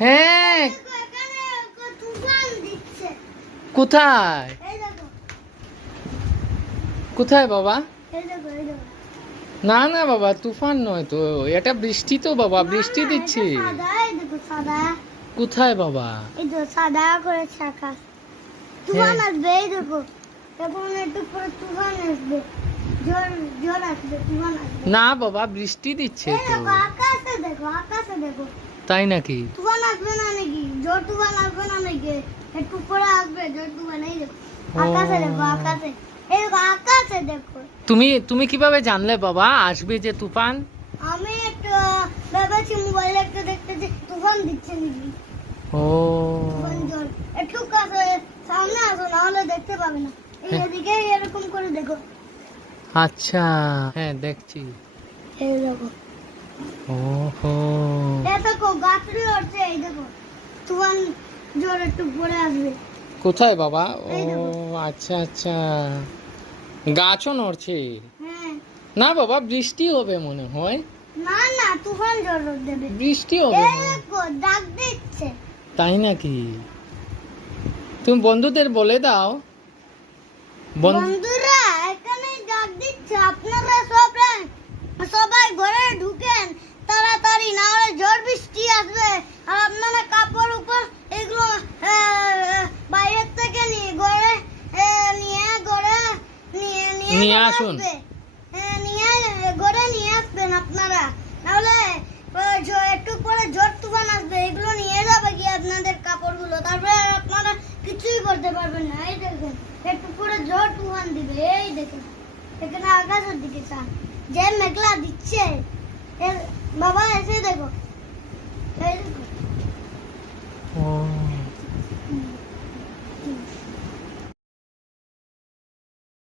হ্যাঁ, কোথায় কোথায় বাবা? না না বাবা, তুফান নয় তো, এটা বৃষ্টি তো বাবা, বৃষ্টি দিচ্ছে। কোথায় বাবা? এই তো সাদা করে আকাশ। তুফান আসবে, এই দেখো এখন একটু পরে তুফান আসবে, ঝড় আসবে, তুফান আসবে। না বাবা, বৃষ্টি দিচ্ছে তো। দেখো আকাশে, দেখো আকাশে, দেখো তাই নাকি? তুফান আসবে না নাকি? ঝড় তুফান আসবে না নাকি? একটু পরে আসবে ঝড় তুফান। এই দেখো আকাশে, দেখো আকাশে, এই দেখো আকাশে দেখো। তুমি কিভাবে জানলে বাবা আসবে যে তুফান? আমি একটু ভেবেছি মোবাইলে একটু দেখতে যে তুফান দিচ্ছে নাকি। ও তুফান ঝড় একটু কাছে সামনে আসো, না হলে দেখতে পাবে না। এই এদিকে এরকম করে দেখো। আচ্ছা, হ্যাঁ দেখছি। এই দেখো, ওহো, এই দেখো গাছগুলো উঠছে, এই দেখো তুফান ঝড় একটু পরে আসবে। কোথায় বাবা? ও এই দেখো। আচ্ছা আচ্ছা, গাছও নড়ছে। হ্যাঁ, না বাবা, বৃষ্টি হবে মনে হয়। না না তুফান ঝড় দেবে। বৃষ্টি হবে এই মনে হয়। দেখো ডাক দিচ্ছে। তাই নাকি? তুমি বন্ধুদের বলে দাও। বন্ধুরা এখানে ডাক দিচ্ছে, আপনারা সবাই ঘরে ঢুকেন তাড়াতাড়ি, না হলে ঝড় বৃষ্টি আসবে। আর আপনারা কাপড় উপর এগুলো বাইরের থেকে নিয়ে ঘরে নিয়ে নিয়ে ঘরে আসুন। আসবে। নিয়ে ঘরে নিয়ে আসবেন আপনারা, নাহলে একটু পরে ঝড় তুফান আসবে, এগুলো নিয়ে যাবে কি আপনাদের কাপড়গুলো, তারপরে আপনারা কিছুই করতে পারবেন না। এই দেখুন একটু পরে ঝড় তুফান দিবে। এই দেখুন এখানে আকাশের দিকে চান যে মেঘলা দিচ্ছে। বাবা এসে দেখো